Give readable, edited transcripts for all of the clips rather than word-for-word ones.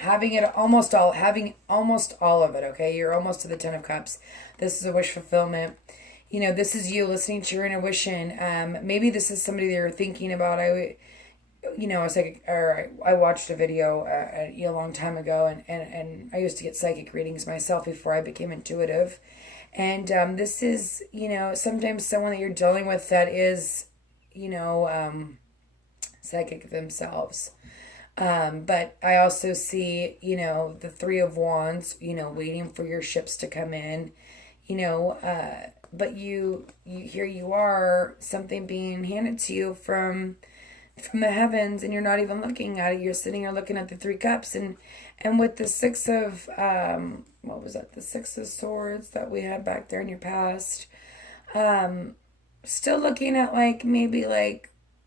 having almost all of it, okay? You're almost to the Ten of Cups. This is a wish fulfillment. This is you listening to your intuition. Maybe this is somebody that you're thinking about. I watched a video a long time ago, and I used to get psychic readings myself before I became intuitive. And this is, sometimes someone that you're dealing with that is, psychic themselves. But I also see, the Three of Wands, waiting for your ships to come in, but you here you are, something being handed to you from the heavens, and you're not even looking at it. You're sitting here looking at the Three Cups, and with the Six of, what was that? The Six of Swords that we had back there in your past. Still looking at maybe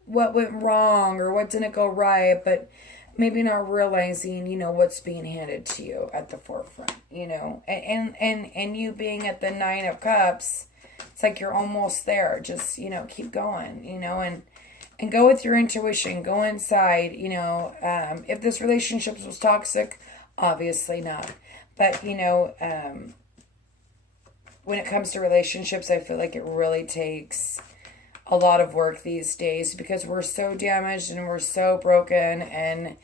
what went wrong or what didn't go right, but maybe not realizing, what's being handed to you at the forefront, and you being at the Nine of Cups, it's like you're almost there. Just, keep going, and go with your intuition, go inside, if this relationship was toxic, obviously not. But, when it comes to relationships, I feel like it really takes a lot of work these days because we're so damaged and we're so broken, and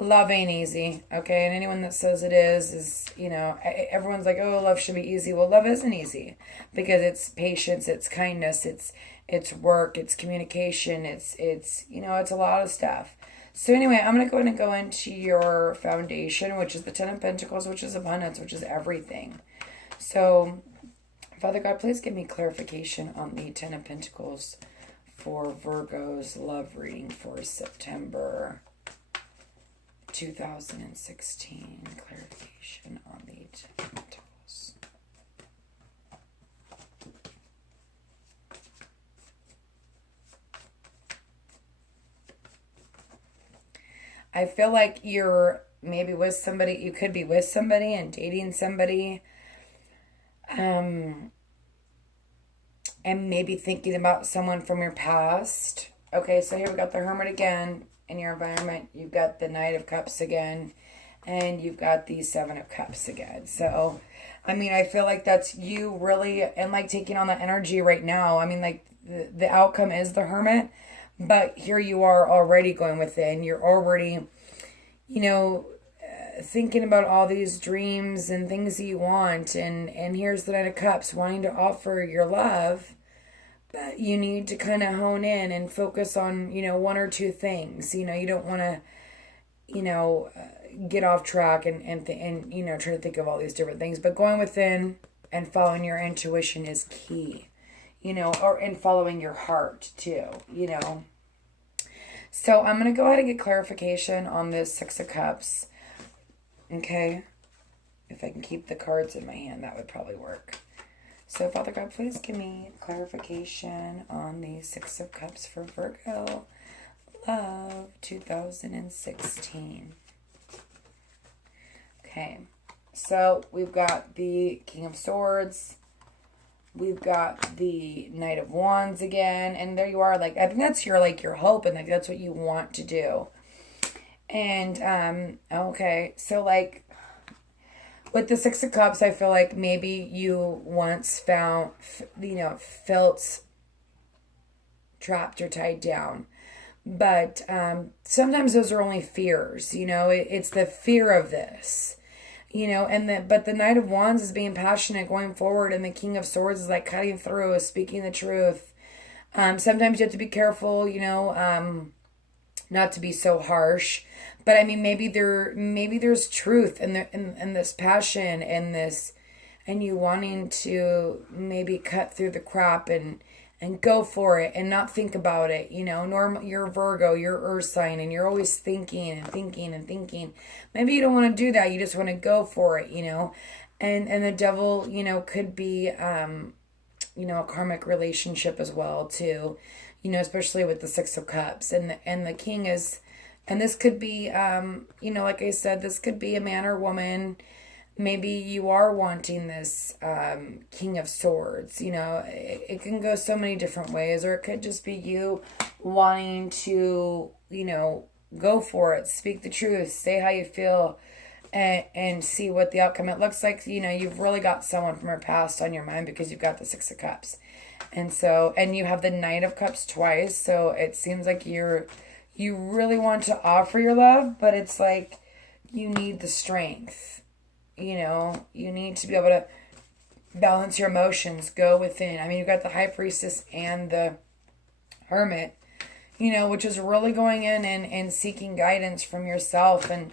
love ain't easy, okay? And anyone that says it is, everyone's like, oh, love should be easy. Well, love isn't easy because it's patience, it's kindness, it's work, it's communication, it's a lot of stuff. So anyway, I'm going to go ahead and go into your foundation, which is the Ten of Pentacles, which is abundance, which is everything. So, Father God, please give me clarification on the Ten of Pentacles for Virgo's love reading for September 2016. Clarification on the Ten of Pentacles. I feel like you're maybe with somebody, you could be with somebody and dating somebody, and maybe thinking about someone from your past. Okay, so here we got the Hermit again in your environment. You've got the Knight of Cups again, and you've got the Seven of Cups again. So, I feel like that's you really, and taking on that energy right now. The outcome is the Hermit, but here you are already going within. You're already, thinking about all these dreams and things that you want, and here's the Knight of Cups wanting to offer your love, but you need to kind of hone in and focus on, one or two things. You don't want to, get off track and try to think of all these different things, but going within and following your intuition is key, and following your heart too, So I'm going to go ahead and get clarification on this Six of Cups. Okay. If I can keep the cards in my hand, that would probably work. So, Father God, please give me clarification on the Six of Cups for Virgo love 2016. Okay. So, we've got the King of Swords. We've got the Knight of Wands again. And there you are. I think that's your hope, and that's what you want to do. And, okay, so, with the Six of Cups, I feel like maybe you once felt trapped or tied down. But, sometimes those are only fears, it's the fear of this, but the Knight of Wands is being passionate, going forward, and the King of Swords is cutting through, is speaking the truth. Sometimes you have to be careful, not to be so harsh, but maybe there's truth in this passion and this, and you wanting to maybe cut through the crap and go for it and not think about it. You're Virgo, you're Earth sign, and you're always thinking and thinking and thinking. Maybe you don't want to do that. You just want to go for it, and the devil, could be, a karmic relationship as well too. Especially with the Six of Cups, and the King is, and this could be, like I said, this could be a man or woman. Maybe you are wanting this King of Swords. It can go so many different ways, or it could just be you wanting to, go for it, speak the truth, say how you feel, and see what the outcome. It looks like, you've really got someone from her past on your mind because you've got the Six of Cups. And you have the Knight of Cups twice. So it seems like you really want to offer your love, but it's like you need the strength. You need to be able to balance your emotions, go within. I mean, you've got the High Priestess and the Hermit, which is really going in and seeking guidance from yourself. And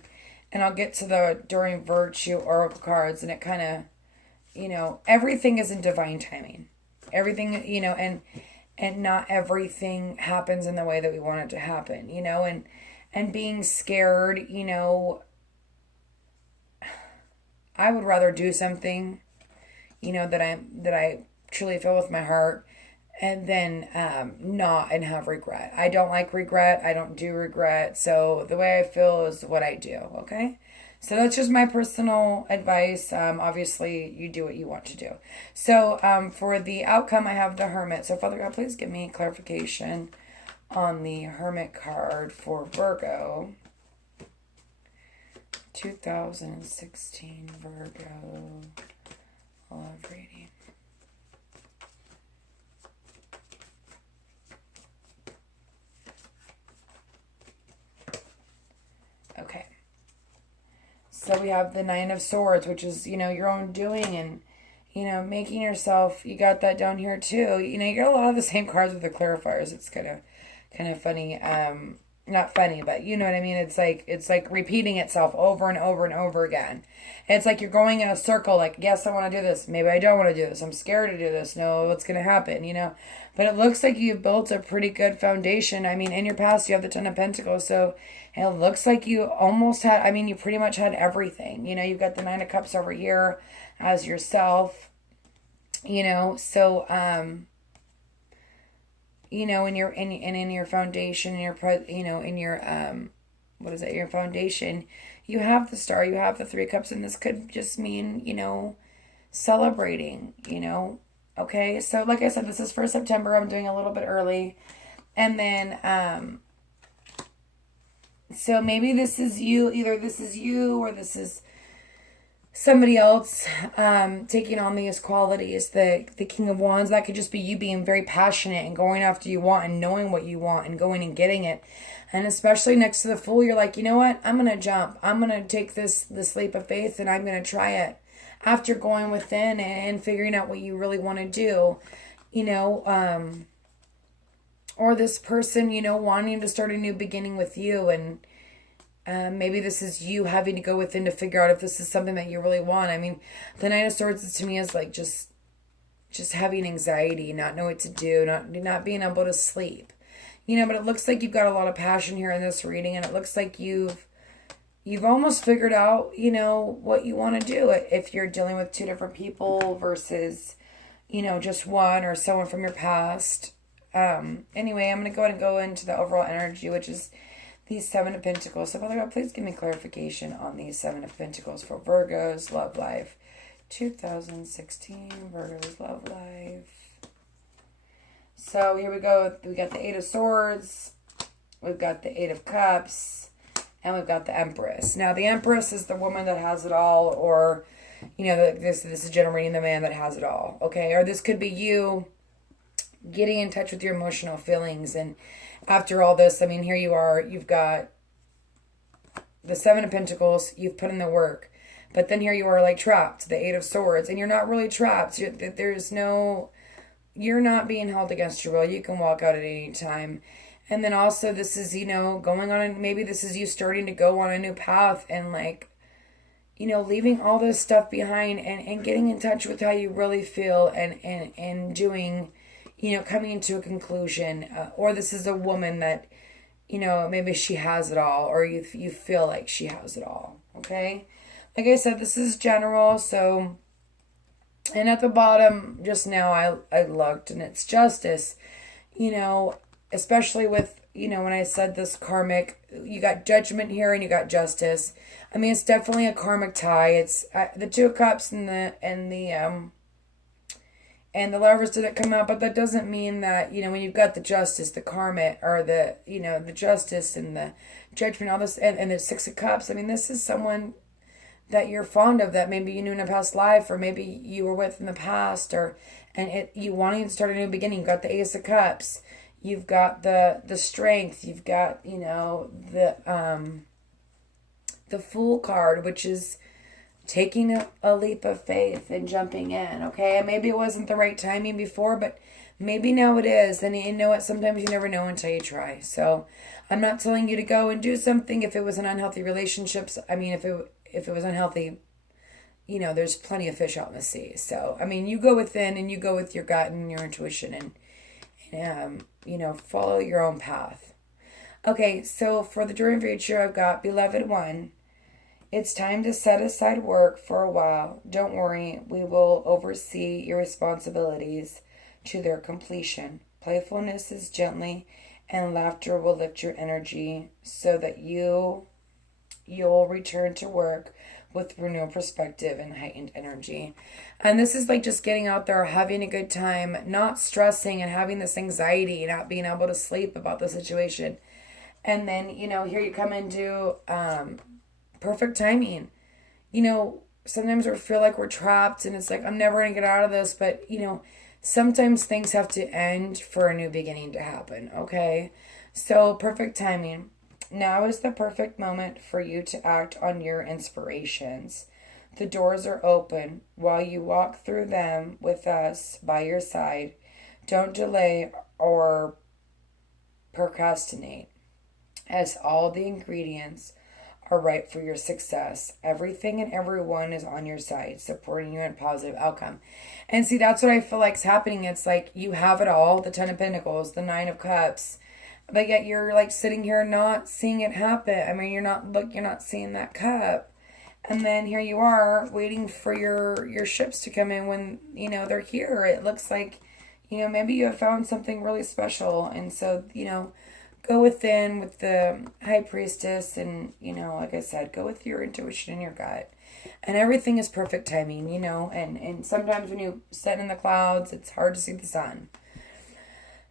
I'll get to the During Virtue Oracle cards, and it kind of, everything is in divine timing. Everything, and not everything happens in the way that we want it to happen, and being scared, I would rather do something, that I truly feel with my heart, and then not and have regret. I don't like regret. I don't do regret. So the way I feel is what I do. Okay. So that's just my personal advice. Obviously, you do what you want to do. So for the outcome, I have the Hermit. So Father God, please give me clarification on the Hermit card for Virgo. 2016 Virgo love reading. Okay. So we have the Nine of Swords, which is, your own doing and, making yourself, you got that down here too. You got a lot of the same cards with the clarifiers. It's kind of funny. Not funny, but you know what I mean? It's like repeating itself over and over and over again. It's like you're going in a circle, like, yes, I want to do this. Maybe I don't want to do this. I'm scared to do this. No, what's going to happen, But it looks like you've built a pretty good foundation. I mean, in your past, you have the Ten of Pentacles, so it looks like you almost had, you pretty much had everything. You've got the Nine of Cups over here as yourself, so, in your foundation, your foundation, you have the Star, you have the Three of Cups, and this could just mean, celebrating, okay? So like I said, this is for September. I'm doing a little bit early. And then, so maybe this is you, either this is you or this is somebody else taking on these qualities. The King of Wands, that could just be you being very passionate and going after you want and knowing what you want and going and getting it. And especially next to the Fool, you're like, you know what? I'm going to jump. I'm going to take this leap of faith and I'm going to try it. After going within and figuring out what you really want to do, or this person, wanting to start a new beginning with you. And maybe this is you having to go within to figure out if this is something that you really want. The Knight of Swords to me is like just having anxiety, not know what to do, not being able to sleep, but it looks like you've got a lot of passion here in this reading, and it looks like you've almost figured out, what you want to do if you're dealing with two different people versus, just one or someone from your past. Anyway, I'm going to go into the overall energy, which is these Seven of Pentacles. So Father God, please give me clarification on these Seven of Pentacles for Virgo's love life. 2016 Virgo's love life. So here we go. We got the Eight of Swords. We've got the Eight of Cups. And we've got the Empress. Now, the Empress is the woman that has it all, or, this is generating the man that has it all, okay? Or this could be you getting in touch with your emotional feelings. And after all this, here you are, you've got the Seven of Pentacles, you've put in the work. But then here you are, like, trapped, the Eight of Swords. And you're not really trapped. You're not being held against your will. You can walk out at any time. And then also this is, going on, maybe this is you starting to go on a new path and leaving all this stuff behind and getting in touch with how you really feel and doing, coming into a conclusion. Or this is a woman that, maybe she has it all, or you feel like she has it all. Okay. Like I said, this is general. So, and at the bottom just now I looked and it's justice, especially with, when I said this karmic, you got judgment here and you got justice. It's definitely a karmic tie. It's the Two of Cups and the Lovers didn't come out, but that doesn't mean that, when you've got the justice, the karmic, or the justice and the judgment, all this, and the Six of Cups. This is someone that you're fond of, that maybe you knew in a past life, or maybe you were with in the past, or you wanting to start a new beginning. You've got the Ace of Cups, you've got the strength, you've got, you know, the Fool card, which is taking a leap of faith and jumping in. Okay, and maybe it wasn't the right timing before, but maybe now it is. And you know what? Sometimes you never know until you try. So I'm not telling you to go and do something if it was an unhealthy relationships. I mean, if it was unhealthy, you know, there's plenty of fish out in the sea. So, I mean, you go within and you go with your gut and your intuition, and you know, follow your own path. Okay, so for the dream future, I've got Beloved One. It's time to set aside work for a while. Don't worry, we will oversee your responsibilities to their completion. Playfulness is gently, and laughter will lift your energy so that you'll return to work with renewed perspective and heightened energy. And this is like just getting out there, having a good time, not stressing and having this anxiety, not being able to sleep about the situation. And then, you know, here you come into perfect timing. You know, sometimes we feel like we're trapped and it's like, I'm never going to get out of this. But, you know, sometimes things have to end for a new beginning to happen. Okay. So perfect timing. Now is the perfect moment for you to act on your inspirations. The doors are open. While you walk through them with us by your side, don't delay or procrastinate, as all the ingredients are right for your success. Everything and everyone is on your side, supporting you in a positive outcome. And see, that's what I feel like is happening. It's like you have it all, the Ten of Pentacles, the Nine of Cups, but yet you're like sitting here not seeing it happen. I mean, you're not seeing that cup. And then here you are waiting for your ships to come in when, you know, they're here. It looks like, you know, maybe you have found something really special. And so, you know, go within with the High Priestess, and, you know, like I said, go with your intuition and your gut. And everything is perfect timing, you know, and sometimes when you sit in the clouds, it's hard to see the sun.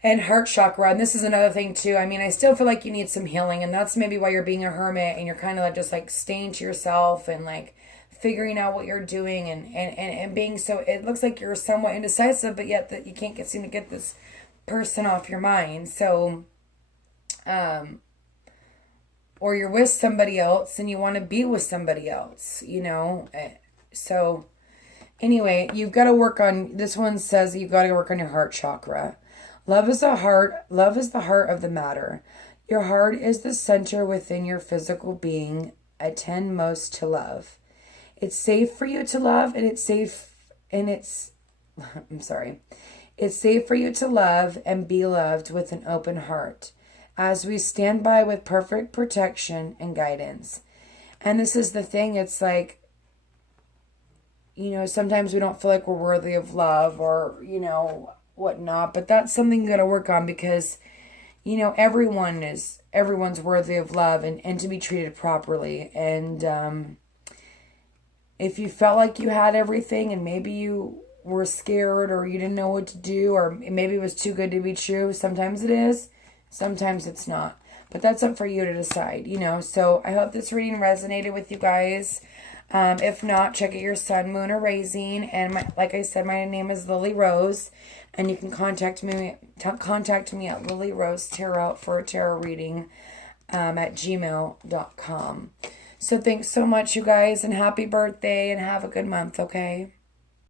And heart chakra, and this is another thing too. I mean, I still feel like you need some healing, and that's maybe why you're being a hermit and you're kind of like just like staying to yourself and like figuring out what you're doing and being so, it looks like you're somewhat indecisive, but yet that you can't seem to get this person off your mind. So, or you're with somebody else and you want to be with somebody else, you know. So anyway, you've got to work on, this one says you've got to work on your heart chakra. Love is the heart of the matter. Your heart is the center within your physical being. Attend most to love. It's safe for you to love, and it's safe for you to love and be loved with an open heart, as we stand by with perfect protection and guidance. And this is the thing, it's like, you know, sometimes we don't feel like we're worthy of love or, you know, whatnot, but that's something you got to work on, because, you know, everyone's worthy of love and to be treated properly. And if you felt like you had everything and maybe you were scared or you didn't know what to do, or maybe it was too good to be true, sometimes it is, sometimes it's not. But that's up for you to decide, you know. So I hope this reading resonated with you guys. If not, check out your sun, moon, or rising. And like I said, my name is Lily Rose, and you can contact me at Lillyrosetarot for a tarot reading at gmail.com. So thanks so much, you guys, and happy birthday, and have a good month, okay?